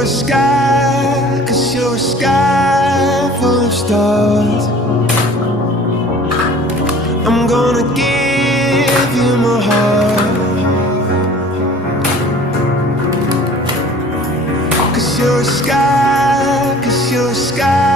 you're a sky, 'cause you're a sky full of stars. I'm gonna give you my heart, 'cause you're a sky, 'cause you're a sky